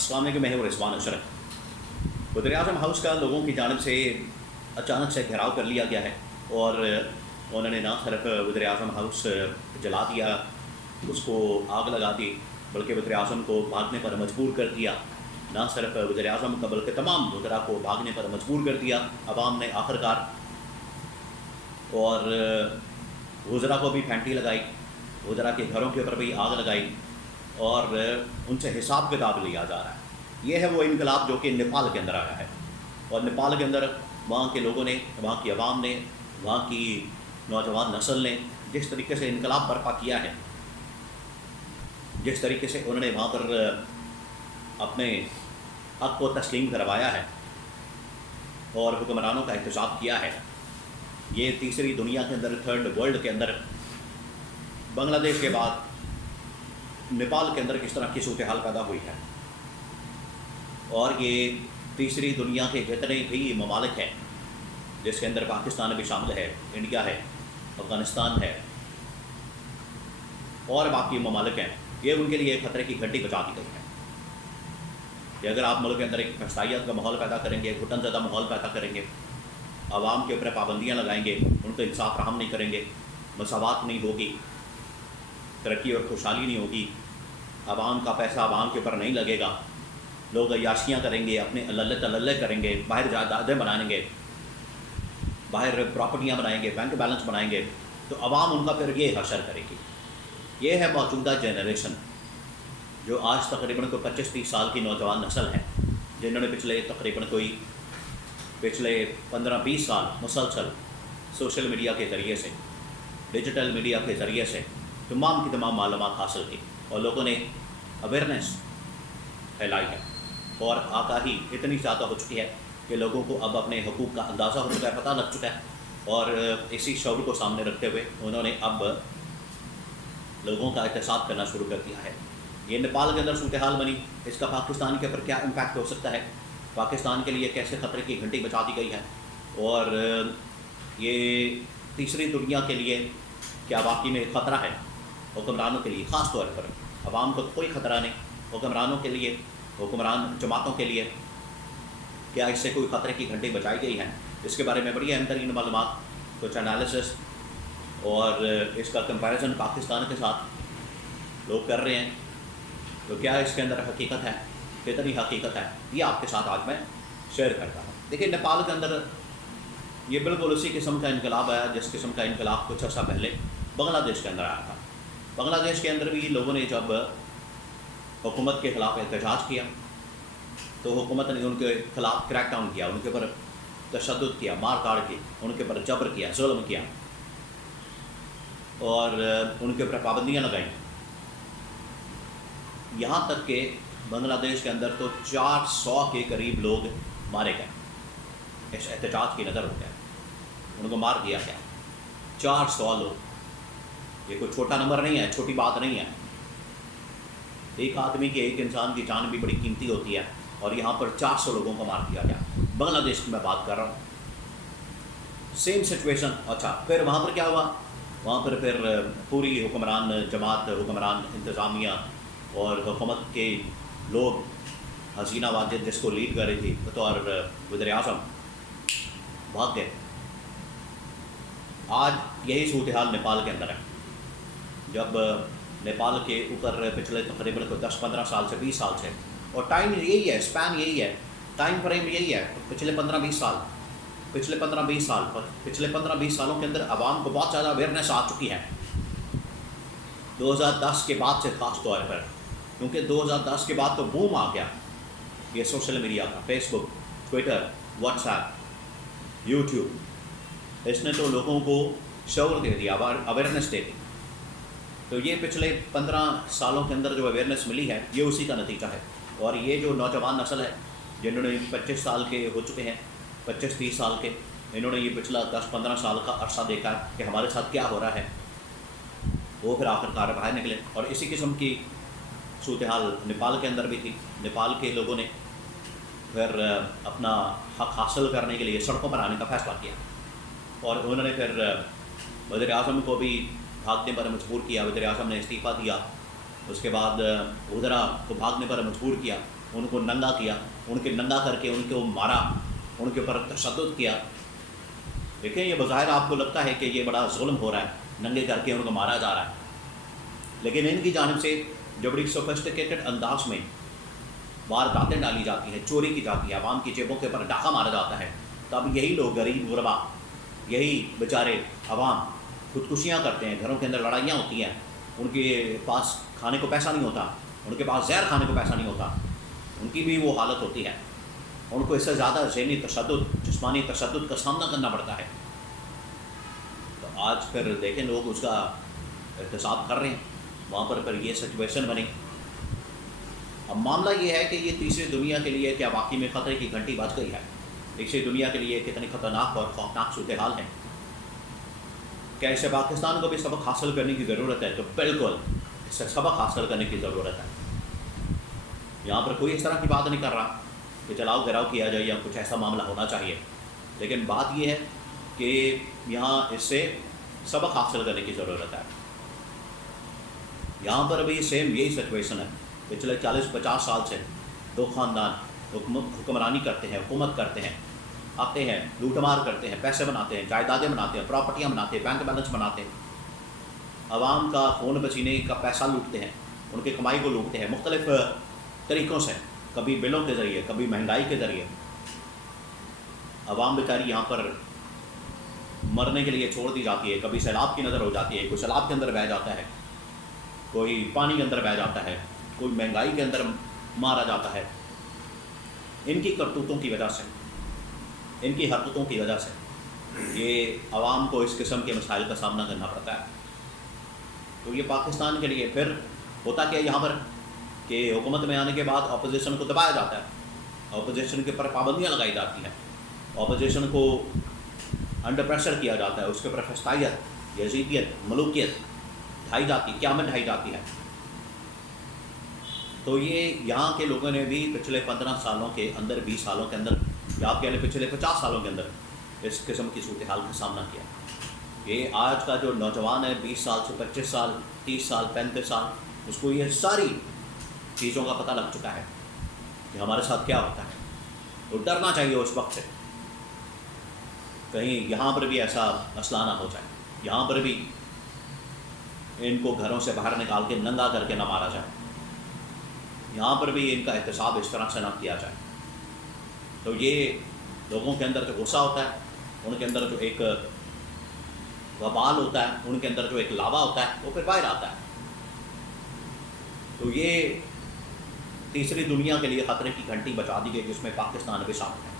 अस्सलाम वालेकुम, मैं हूं रिजवान अशरफ। वज़ीर आज़म हाउस का लोगों की जानिब से अचानक से घेराव कर लिया गया है और उन्होंने ना सिर्फ वज़ीर आज़म हाउस जला दिया, उसको आग लगा दी, बल्कि वज़ीर आज़म को भागने पर मजबूर कर दिया। ना सिर्फ वज़ीर आज़म का बल्कि तमाम वज़रा को भागने पर मजबूर कर दिया अवाम ने आखिरकार। और वज़रा को भी फैंटी लगाई, वज़रा के घरों के ऊपर भी आग लगाई और उनसे हिसाब किताब लिया जा रहा है। ये है वो इनकलाब जो कि नेपाल के अंदर आया है। और नेपाल के अंदर वहाँ के लोगों ने, वहाँ की आवाम ने, वहाँ की नौजवान नस्ल ने जिस तरीके से इनकलाब बर्पा किया है, जिस तरीके से उन्होंने वहाँ पर अपने हक़ को तस्लीम करवाया है और हुक्मरानों का एहतसाब किया है, ये तीसरी दुनिया के अंदर, थर्ड वर्ल्ड के अंदर, बांग्लादेश के बाद नेपाल के अंदर किस तरह की सूरत हाल पैदा हुई है। और ये तीसरी दुनिया के जितने भी ममालिक हैं, जिसके अंदर पाकिस्तान भी शामिल है, इंडिया है, अफ़गानिस्तान है और बाकी ममालिक हैं, ये उनके लिए ख़तरे की घंटी बजा दी गई है कि अगर आप मुल्क के अंदर एक फसाइयत का माहौल पैदा करेंगे, घुटन ज़दा माहौल पैदा करेंगे, आवाम के ऊपर पाबंदियाँ लगाएंगे, उनको इंसाफ फराहम नहीं करेंगे, मसावत नहीं होगी, तरक्की और खुशहाली नहीं होगी, आवाम का पैसा आवाम के ऊपर नहीं लगेगा, लोग अय्याशियाँ करेंगे, अपने अल्ले तल्ले करेंगे, बाहर जायदादें बनाएंगे, बाहर प्रॉपर्टियाँ बनाएंगे, बैंक बैलेंस बनाएंगे, तो आवाम उनका फिर ये हशर करेगी। ये है मौजूदा जनरेशन जो आज तकरीबन कोई 25-30 साल की नौजवान नस्ल है, जिन्होंने पिछले 15-20 साल मुसलसल सोशल मीडिया के ज़रिए से, डिजिटल मीडिया के ज़रिए से तमाम की तमाम मालूमात हासिल की और लोगों ने अवेयरनेस फैलाई है और आगाही इतनी ज़्यादा हो चुकी है कि लोगों को अब अपने हुकूक का अंदाज़ा हो चुका है, पता लग चुका है। और इसी शौर को सामने रखते हुए उन्होंने अब लोगों का एहतसाब करना शुरू कर दिया है। ये नेपाल के अंदर सूरत हाल बनी, इसका पाकिस्तान के ऊपर क्या इम्पैक्ट हो सकता है, पाकिस्तान के लिए कैसे ख़तरे की घंटी बजा दी गई है और ये तीसरी दुनिया के लिए क्या वाकई में ख़तरा है हुक्मरानों के लिए, ख़ास तौर पर आवाम को कोई ख़तरा नहीं, हुक्मरानों के लिए, हुक्मरान जमातों के लिए क्या इससे कोई ख़तरे की घंटी बजाई गई है। इसके बारे में बड़ी अहम तरीन मालूमात, कुछ एनालिसिस और इसका कंपैरिजन पाकिस्तान के साथ लोग कर रहे हैं। तो क्या इसके अंदर हकीकत है, कितनी हकीकत है, ये आपके साथ आज मैं शेयर करता हूँ। देखिए, नेपाल के अंदर ये बिल्कुल उसी किस्म का इनकलाब आया जिस किस्म का इनकलाब कुछ अर्सा पहले बांग्लादेश के अंदर आया था। बांग्लादेश के अंदर भी लोगों ने जब हुकूमत के ख़िलाफ़ एहतजाज किया तो हुकूमत ने उनके ख़िलाफ़ क्रैक डाउन किया, उनके ऊपर तशद्दुद किया, मार काट की, उनके ऊपर जबर किया, जुल्म किया और उनके ऊपर पाबंदियाँ लगाई। यहाँ तक कि बांग्लादेश के अंदर तो 400 के करीब लोग मारे गए इस एहतजाज की नज़र हो गया, उनको मार दिया गया। 400 लोग, ये कोई छोटा नंबर नहीं है, छोटी बात नहीं है। एक आदमी की, एक इंसान की जान भी बड़ी कीमती होती है और यहाँ पर 400 लोगों को मार दिया गया। बांग्लादेश की मैं बात कर रहा हूँ, सेम सिचुएशन। अच्छा, फिर वहाँ पर क्या हुआ? वहाँ पर फिर पूरी हुक्मरान जमात, हुक्मरान इंतज़ामिया और हुकूमत के लोग, हसीना वाजिद जिसको लीड कर रही थी तो और वज़ीर आज़म, भाग गए। आज यही सूरत हाल नेपाल के अंदर है। जब नेपाल के ऊपर पिछले तकरीबन को 10-15 साल से 20 साल से, और टाइम यही है, स्पैन यही है, टाइम फ्रेम यही है, पिछले 15-20 सालों के अंदर आवाम को बहुत ज़्यादा अवेयरनेस आ चुकी है। 2010 के बाद से ख़ास तौर पर, क्योंकि 2010 के बाद तो बूम आ गया ये सोशल मीडिया का, फेसबुक, ट्विटर, व्हाट्सएप, यूट्यूब, इसने तो लोगों को शौर दे दिया, अवेयरनेस दे दी। तो ये पिछले 15 सालों के अंदर जो अवेयरनेस मिली है, ये उसी का नतीजा है। और ये जो नौजवान नस्ल है, जिन्होंने 25 साल के हो चुके हैं, 25-30 साल के, इन्होंने ये पिछला 10-15 साल का अरसा देखा है कि हमारे साथ क्या हो रहा है, वो फिर आखिरकार बाहर निकले। और इसी किस्म की सूरत हाल नेपाल के अंदर भी थी। नेपाल के लोगों ने फिर अपना हक़ हासिल करने के लिए सड़कों पर आने का फ़ैसला किया और उन्होंने फिर वज़ीर आज़म को भी भागने पर मजबूर किया। वज़ीर आज़म ने इस्तीफ़ा दिया, उसके बाद वज़रा को भागने पर मजबूर किया ان کو ننگا کیا، ان کے ننگا کر کے ان کو مارا، ان کے اوپر تشدد کیا. دیکھیں یہ بظاہر آپ کو لگتا ہے کہ یہ بڑا ظلم ہو رہا ہے، ننگے کر کے ان کو مارا جا رہا ہے، لیکن ان کی جانب سے جو بڑی سوفسٹیکیٹڈ انداز میں وارداتیں ڈالی جاتی ہیں، چوری کی جاتی ہے، عوام کی جیبوں کے اوپر ڈاکہ مارا جاتا ہے، تب یہی لوگ غریب غربا، یہی بیچارے عوام خودکشیاں کرتے ہیں، گھروں کے اندر لڑائیاں ہوتی ہیں، ان کے پاس کھانے کو پیسہ نہیں ہوتا، ان کے پاس زہر کھانے کو پیسہ نہیں ہوتا، ان کی بھی وہ حالت ہوتی ہے، ان کو اس سے زیادہ ذہنی تشدد، جسمانی تشدد کا سامنا کرنا پڑتا ہے. تو آج پھر دیکھیں لوگ اس کا احتساب کر رہے ہیں، وہاں پر پھر یہ سچویشن بنی. اب معاملہ یہ ہے کہ یہ تیسری دنیا کے لیے کیا واقعی میں خطرے کی گھنٹی بج گئی ہے؟ تیسری دنیا کے لیے کتنی خطرناک اور خوفناک صورتحال ہے؟ کیا اسے پاکستان کو بھی سبق حاصل کرنے کی ضرورت ہے؟ تو بالکل اس سے سبق حاصل کرنے کی ضرورت ہے. یہاں پر کوئی اس طرح کی بات نہیں کر رہا کہ جلاؤ گراؤ کیا جائے یا کچھ ایسا معاملہ ہونا چاہیے، لیکن بات یہ ہے کہ یہاں اس سے سبق حاصل کرنے کی ضرورت ہے. یہاں پر بھی سیم یہی سچویشن ہے. پچھلے 40-50 سال سے دو خاندان حکمرانی کرتے ہیں، حکومت کرتے ہیں، آتے ہیں، لوٹ مار کرتے ہیں، پیسے بناتے ہیں، جائیدادیں بناتے ہیں، پراپرٹیاں بناتے ہیں، بینک بیلنس بناتے ہیں، عوام کا خون پسینے کا پیسہ لوٹتے ہیں، ان کی کمائی کو لوٹتے ہیں مختلف طریقوں سے، کبھی بلوں کے ذریعے، کبھی مہنگائی کے ذریعے. عوام بیچاری یہاں پر مرنے کے لیے چھوڑ دی جاتی ہے، کبھی سیلاب کی نظر ہو جاتی ہے، کوئی سیلاب کے اندر بہہ جاتا ہے، کوئی پانی کے اندر بہہ جاتا ہے، کوئی مہنگائی کے اندر مارا جاتا ہے. ان کی کرتوتوں کی وجہ سے، ان کی حرکتوں کی وجہ سے یہ عوام کو اس قسم کے مسائل کا سامنا کرنا پڑتا ہے. تو یہ پاکستان کے لیے پھر ہوتا کیا یہاں پر کہ حکومت میں آنے کے بعد اپوزیشن کو دبایا جاتا ہے، اپوزیشن کے اوپر پابندیاں لگائی جاتی ہیں، اپوزیشن کو انڈر پریشر کیا جاتا ہے، اس کے اوپر فسطائیت، یزیدیت، ملوکیت ڈھائی جاتی، قیامت ڈھائی جاتی ہے. تو یہ یہاں کے لوگوں نے بھی پچھلے 15 سالوں کے اندر، 20 سالوں کے اندر، یا آپ کہہ لیں پچھلے 50 سالوں کے اندر اس قسم کی صورتحال کا سامنا کیا. یہ آج کا جو نوجوان ہے 20 سال سے 25 سال، 30 سال، 35 سال، اس کو یہ ساری چیزوں کا پتہ لگ چکا ہے کہ ہمارے ساتھ کیا ہوتا ہے. تو ڈرنا چاہیے اس وقت سے، کہیں یہاں پر بھی ایسا مسئلہ نہ ہو جائے، یہاں پر بھی ان کو گھروں سے باہر نکال کے ننگا کر کے نہ مارا جائے، یہاں پر بھی ان کا احتساب اس طرح سے نہ کیا جائے. تو یہ لوگوں کے اندر جو غصہ ہوتا ہے، ان کے اندر جو ایک وبال ہوتا ہے، ان کے اندر جو ایک لاوا ہوتا ہے، وہ پھر باہر آتا ہے. تو یہ تیسری دنیا کے لیے خطرے کی گھنٹی بجا دی گئی، جس میں پاکستان بھی شامل ہے.